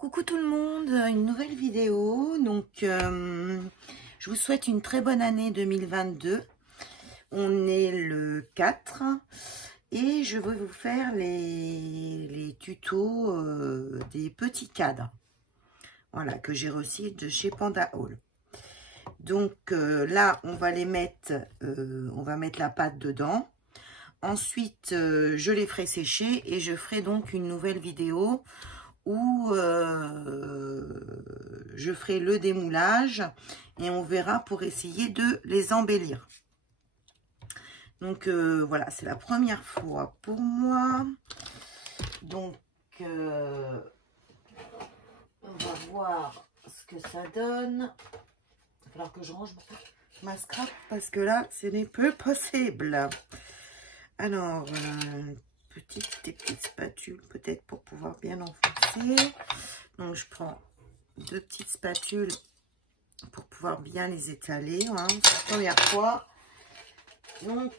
Coucou tout le monde, une nouvelle vidéo. Donc, je vous souhaite une très bonne année 2022. On est le 4 et je vais vous faire les tutos des petits cadres. Voilà, que j'ai reçus de chez Panda Hall. Donc là, on va les mettre, on va mettre la pâte dedans. Ensuite, je les ferai sécher et je ferai donc une nouvelle vidéo où je ferai le démoulage et on verra pour essayer de les embellir. Donc voilà, c'est la première fois pour moi. Donc on va voir ce que ça donne. Il va falloir que je range ma scrap parce que là, ce n'est plus possible. Alors, des petites spatules peut-être pour pouvoir bien enfoncer. Donc je prends deux petites spatules pour pouvoir bien les étaler. Hein. C'est la première fois. Donc,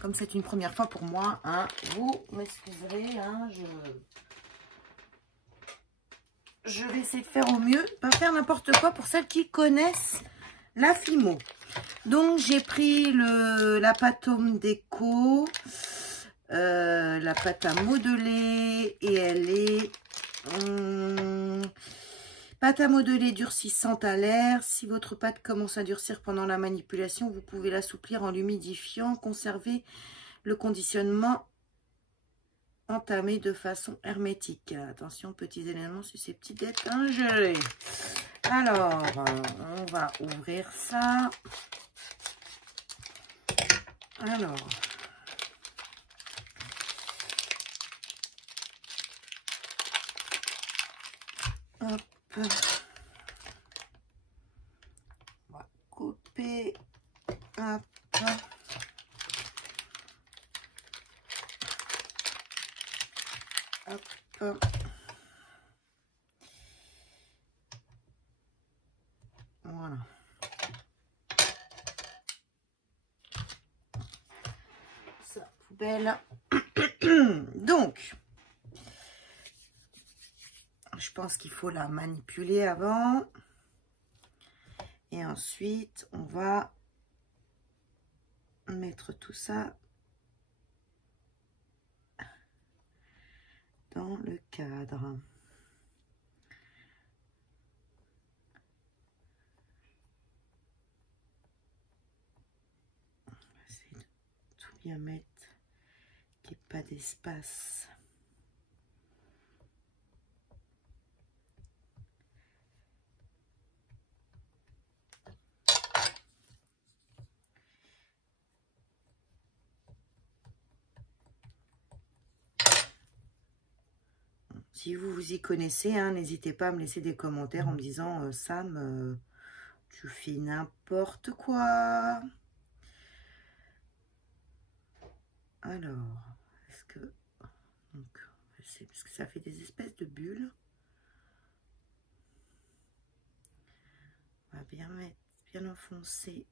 comme c'est une première fois pour moi, hein, vous m'excuserez, hein, je vais essayer de faire au mieux, pas faire n'importe quoi pour celles qui connaissent la Fimo. Donc j'ai pris la pâte Home Déco, la pâte à modeler et elle est pâte à modeler durcissante à l'air. Si votre pâte commence à durcir pendant la manipulation, vous pouvez l'assouplir en l'humidifiant. Conservez le conditionnement entamé de façon hermétique. Attention, petits éléments susceptibles d'être ingelés. Alors, on va ouvrir ça. Alors, hop, on va couper, hop, hop, voilà. Ça, poubelle. Donc, je pense qu'il faut la manipuler avant. Et ensuite, on va mettre tout ça dans le cadre. On va essayer de tout bien mettre, qu'il n'y ait pas d'espace. Si vous vous y connaissez, hein, n'hésitez pas à me laisser des commentaires en me disant Sam, tu fais n'importe quoi. Alors, est-ce que... Donc, c'est parce que ça fait des espèces de bulles. On va bien mettre, bien enfoncer.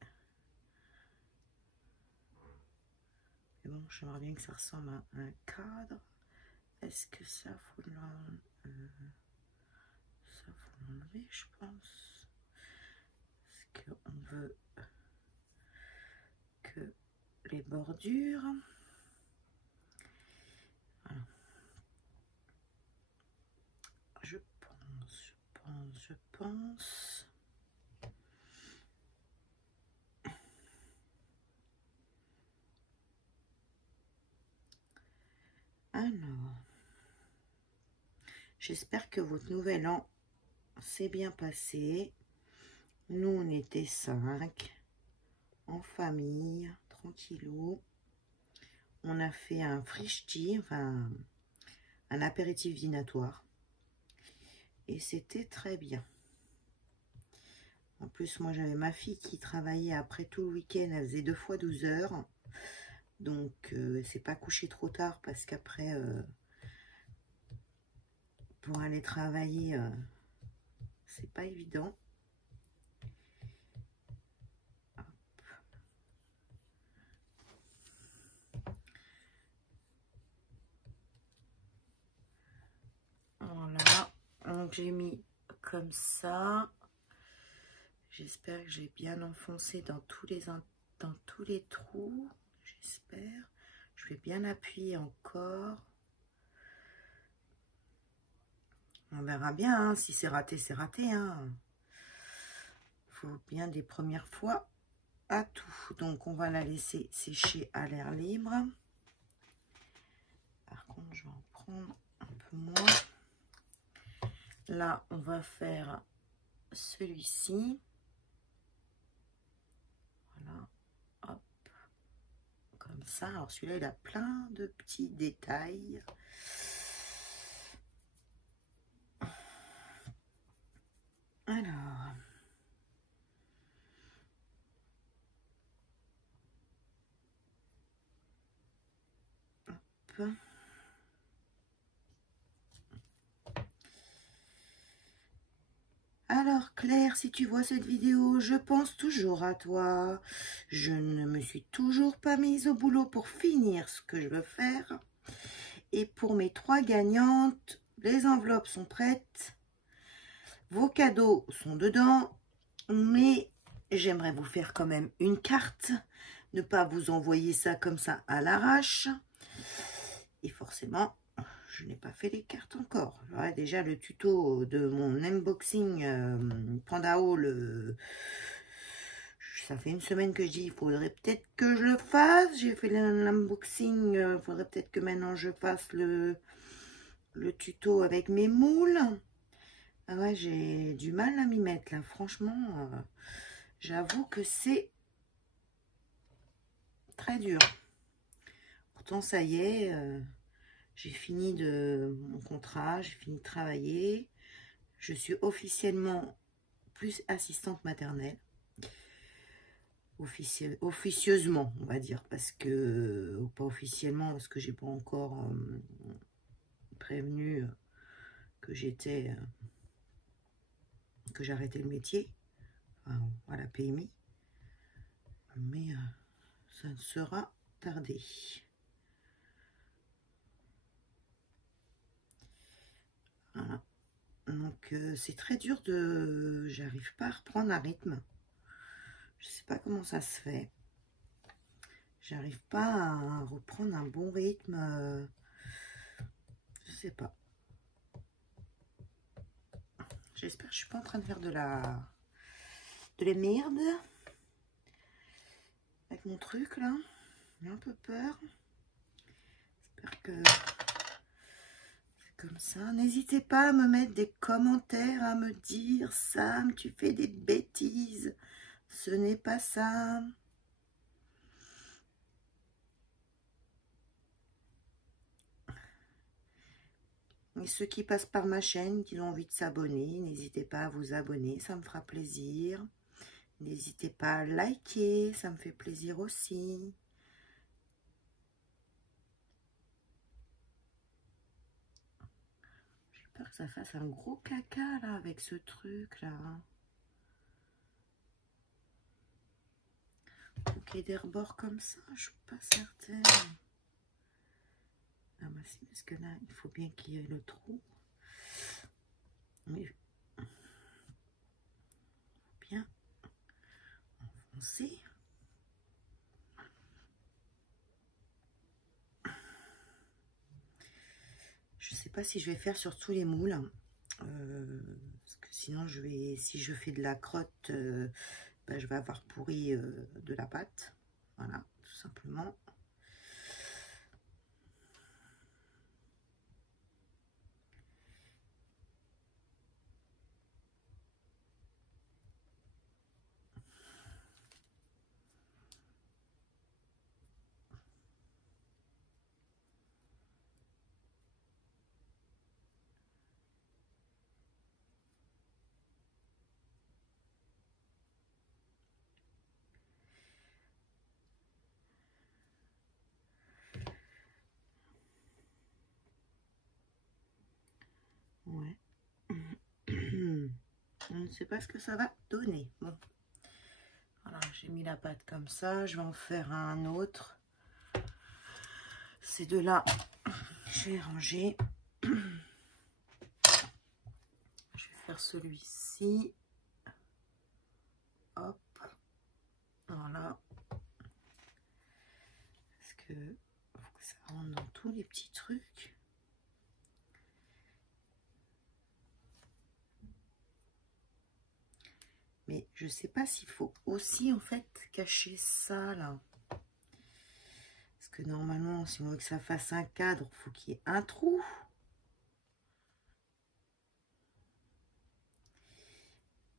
Mais bon, j'aimerais bien que ça ressemble à un cadre. Est-ce que ça faut l'enlever, je pense. Est-ce qu'on veut que les bordures... Voilà. Je pense. Alors, j'espère que votre nouvel an s'est bien passé. Nous, on était 5 en famille, tranquillou. On a fait un frichti, enfin un apéritif dînatoire. Et c'était très bien. En plus, moi, j'avais ma fille qui travaillait après tout le week-end. Elle faisait 2 fois 12 heures. Donc, elle s'est pas couchée trop tard parce qu'après, pour aller travailler, c'est pas évident. Donc j'ai mis comme ça. J'espère que j'ai bien enfoncé dans tous les trous. J'espère. Je vais bien appuyer encore. On verra bien, hein. Si c'est raté, c'est raté. Hein. Faut bien des premières fois à tout. Donc on va la laisser sécher à l'air libre. Par contre, je vais en prendre un peu moins. Là, on va faire celui-ci. Voilà. Hop. Comme ça. Alors celui-là, il a plein de petits détails. Alors. Hop. Alors Claire, si tu vois cette vidéo, je pense toujours à toi. Je ne me suis toujours pas mise au boulot pour finir ce que je veux faire. Et pour mes 3 gagnantes, les enveloppes sont prêtes. Vos cadeaux sont dedans. Mais j'aimerais vous faire quand même une carte. Ne pas vous envoyer ça comme ça à l'arrache. Et forcément, je n'ai pas fait les cartes encore. Ouais, déjà, le tuto de mon unboxing Panda Haul, ça fait une semaine que je dis, il faudrait peut-être que je le fasse. J'ai fait l'unboxing, il faudrait peut-être que maintenant je fasse le tuto avec mes moules. Ah ouais, j'ai du mal à m'y mettre là. Franchement, j'avoue que c'est très dur. Pourtant, ça y est, j'ai fini mon contrat, j'ai fini de travailler. Je suis officiellement plus assistante maternelle. Officieusement, on va dire, parce que, pas officiellement, parce que j'ai pas encore prévenu que que j'arrêtais le métier, enfin, à la PMI. Mais ça ne sera tardé. Voilà. Donc c'est très dur j'arrive pas à reprendre un rythme. Je sais pas comment ça se fait. J'arrive pas à reprendre un bon rythme. Je sais pas. J'espère que je suis pas en train de faire de la merde avec mon truc là. J'ai un peu peur. J'espère que c'est comme ça. N'hésitez pas à me mettre des commentaires, à me dire Sam, tu fais des bêtises. Ce n'est pas ça. Et ceux qui passent par ma chaîne, qui ont envie de s'abonner, n'hésitez pas à vous abonner, ça me fera plaisir. N'hésitez pas à liker, ça me fait plaisir aussi. J'ai peur que ça fasse un gros caca là avec ce truc là. Ok, des rebords comme ça, je suis pas certaine. Ah bah si, parce que là, il faut bien qu'il y ait le trou. Mais bien enfoncer. Je sais pas si je vais faire sur tous les moules. Parce que sinon, si je fais de la crotte, bah, je vais avoir pourri de la pâte. Voilà, tout simplement. Ouais. Je ne sais pas ce que ça va donner. Bon. Voilà, j'ai mis la pâte comme ça. Je vais en faire un autre. Ces deux-là, je vais ranger. faire celui-ci. Hop. Voilà. Parce que faut que ça rentre dans tous les petits trucs. Mais je sais pas s'il faut aussi en fait cacher ça là. Parce que normalement, si on veut que ça fasse un cadre, il faut qu'il y ait un trou.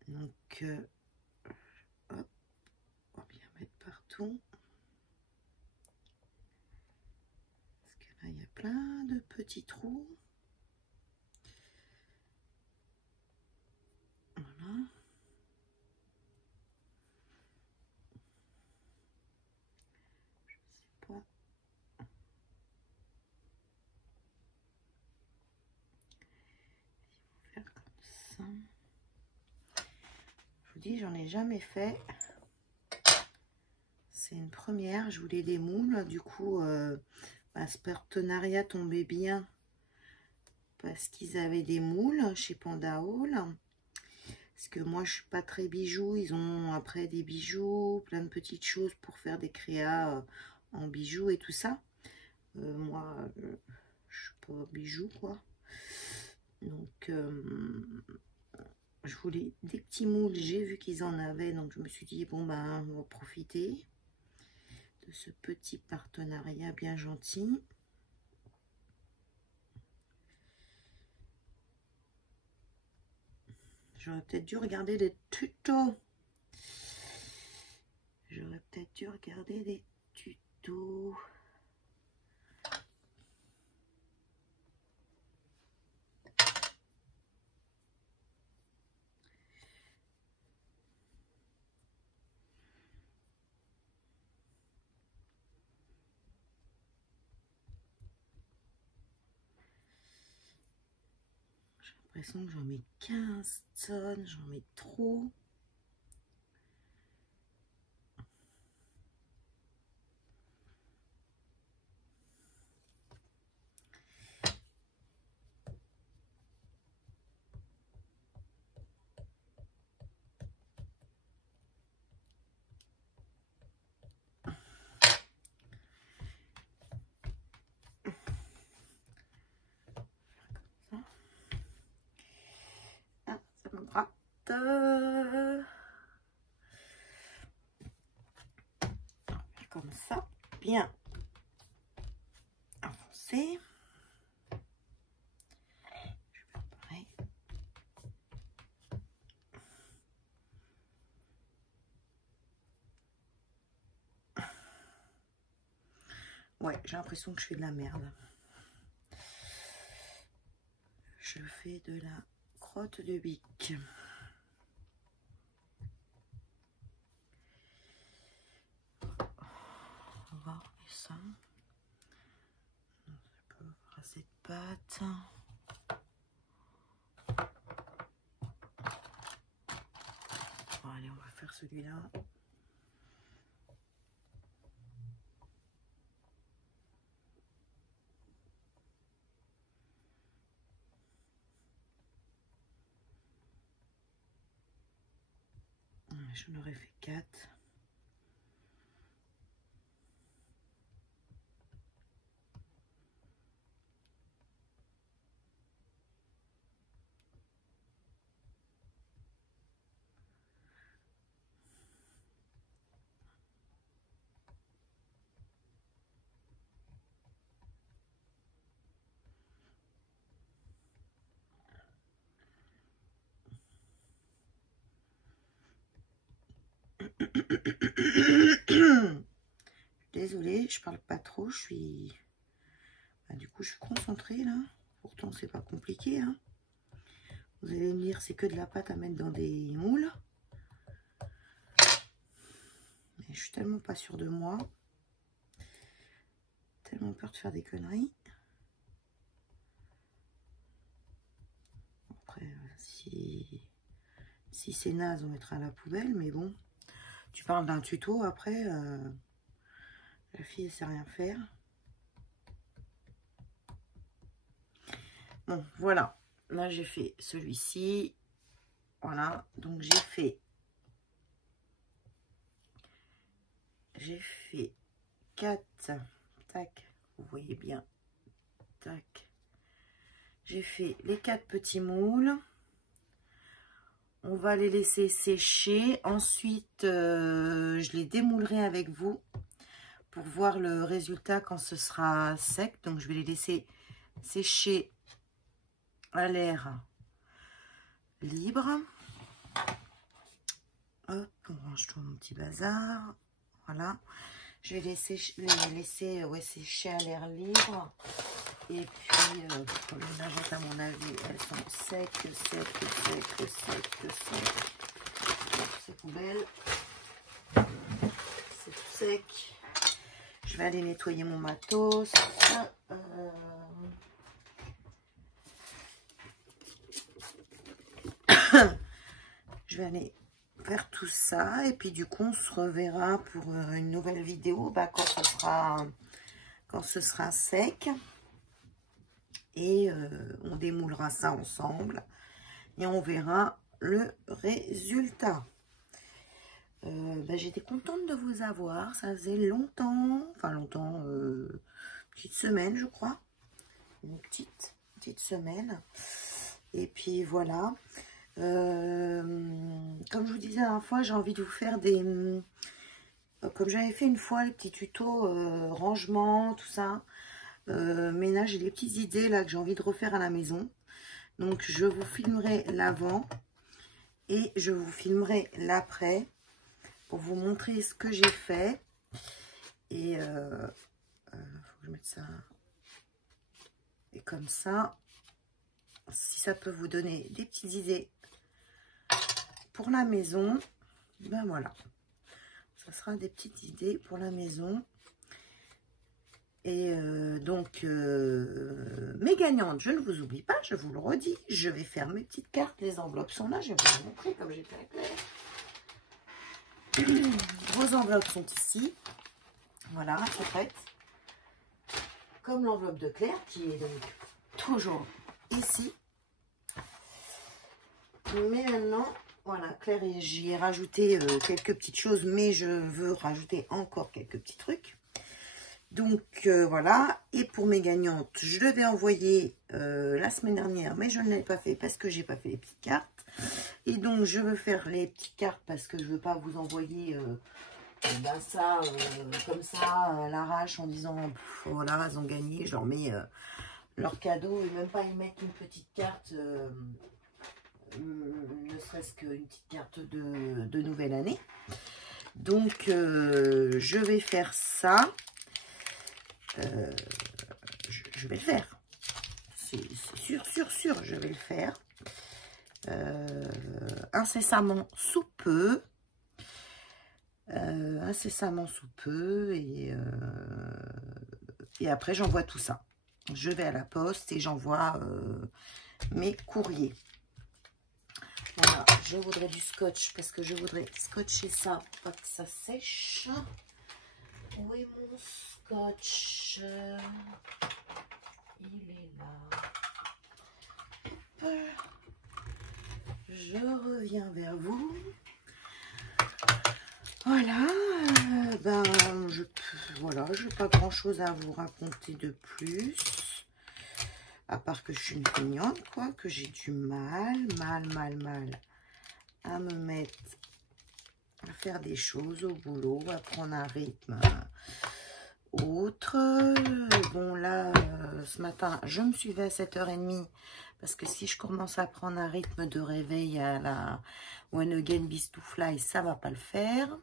Donc, hop, on va bien mettre partout. Parce que là, il y a plein de petits trous. Voilà. Je sais pas. Faire comme ça. Je vous dis, j'en ai jamais fait. C'est une première. Je voulais des moules. Du coup, ce partenariat tombait bien. Parce qu'ils avaient des moules chez Panda Hall. Parce que moi, je suis pas très bijoux. Ils ont après des bijoux, plein de petites choses pour faire des créas en bijoux et tout ça. Moi, je suis pas bijoux, quoi. Donc, je voulais des petits moules. J'ai vu qu'ils en avaient. Donc, je me suis dit, bon, ben, on va profiter de ce petit partenariat bien gentil. J'aurais peut-être dû regarder des tutos. J'aurais peut-être dû regarder des tutos. J'ai l'impression que j'en mets 15 tonnes, j'en mets trop. Comme ça, bien enfoncé. Je vais faire pareil. Ouais, j'ai l'impression que je fais de la merde. Je fais de la crotte de bique. On va enlever ça. Je peux avoir cette pâte. Bon, allez, on va faire celui-là. J'en aurais fait 4. Désolée, je parle pas trop, je suis... du coup, je suis concentrée là. Pourtant, c'est pas compliqué. Hein. Vous allez me dire, c'est que de la pâte à mettre dans des moules. Mais je suis tellement pas sûre de moi. Tellement peur de faire des conneries. Après, si c'est naze, on mettra à la poubelle. Mais bon, tu parles d'un tuto après... la fille, elle sait rien faire. Bon, voilà. Là, j'ai fait celui-ci. Voilà, donc j'ai fait 4, tac, vous voyez bien, tac. J'ai fait les 4 petits moules. On va les laisser sécher. Ensuite, je les démoulerai avec vous pour voir le résultat quand ce sera sec. Donc, je vais les laisser sécher à l'air libre. Hop, on range tout mon petit bazar. Voilà. Je vais les laisser ouais, sécher à l'air libre. Et puis, pour les nagettes, à mon avis, elles sont secs. C'est poubelle. C'est tout sec. Je vais aller nettoyer mon matos. Je vais aller faire tout ça. Et puis, du coup, on se reverra pour une nouvelle vidéo quand ce sera sec. Et on démoulera ça ensemble et on verra le résultat. J'étais contente de vous avoir, ça faisait longtemps, petite semaine je crois, une petite semaine. Et puis voilà, comme je vous disais la dernière fois, j'ai envie de vous faire des, comme j'avais fait une fois, les petits tutos rangement, tout ça. Ménage, j'ai des petites idées là que j'ai envie de refaire à la maison. Donc je vous filmerai l'avant et je vous filmerai l'après pour vous montrer ce que j'ai fait. Et faut que je mette ça. Et comme ça, si ça peut vous donner des petites idées pour la maison, ben voilà, ça sera des petites idées pour la maison. Et donc, mes gagnantes, je ne vous oublie pas, je vous le redis, je vais faire mes petites cartes, les enveloppes sont là, je vais vous montrer comme j'ai fait avec Claire. Vos enveloppes sont ici, voilà, c'est prête. Comme l'enveloppe de Claire, qui est donc toujours ici. Mais maintenant, voilà, Claire, j'y ai rajouté quelques petites choses, mais je veux rajouter encore quelques petits trucs. Donc voilà, et pour mes gagnantes, je l'avais envoyé la semaine dernière, mais je ne l'ai pas fait parce que j'ai pas fait les petites cartes. Et donc je veux faire les petites cartes parce que je veux pas vous envoyer ça comme ça à l'arrache en disant voilà, elles ont gagné, je leur mets leur cadeau et même pas y mettre une petite carte, ne serait-ce qu'une petite carte de nouvelle année. Donc je vais faire ça. Je vais le faire, c'est sûr, je vais le faire incessamment sous peu, et après j'envoie tout ça, je vais à la poste et j'envoie mes courriers. Voilà, je voudrais du scotch parce que je voudrais scotcher ça pour pas que ça sèche. Où est mon scotch? Il est là. Hop. Je reviens vers vous. Voilà. Voilà, je n'ai pas grand chose à vous raconter de plus. À part que je suis une feignante, quoi, que j'ai du mal à me mettre à faire des choses au boulot, à prendre un rythme autre. Bon là, ce matin, je me suis levée à 7h30 parce que si je commence à prendre un rythme de réveil à la One Again Beast to Fly, ça va pas le faire.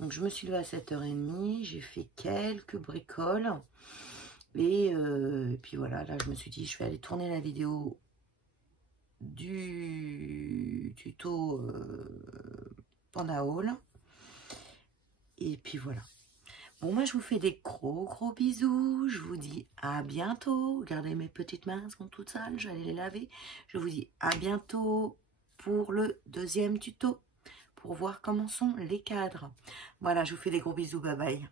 Donc je me suis levée à 7h30, j'ai fait quelques bricoles et puis voilà, là je me suis dit je vais aller tourner la vidéo du tuto Panda Haul. Et puis voilà. Bon, moi, je vous fais des gros bisous. Je vous dis à bientôt. Regardez mes petites mains, elles sont toutes sales. Je vais aller les laver. Je vous dis à bientôt pour le deuxième tuto. Pour voir comment sont les cadres. Voilà, je vous fais des gros bisous. Bye bye.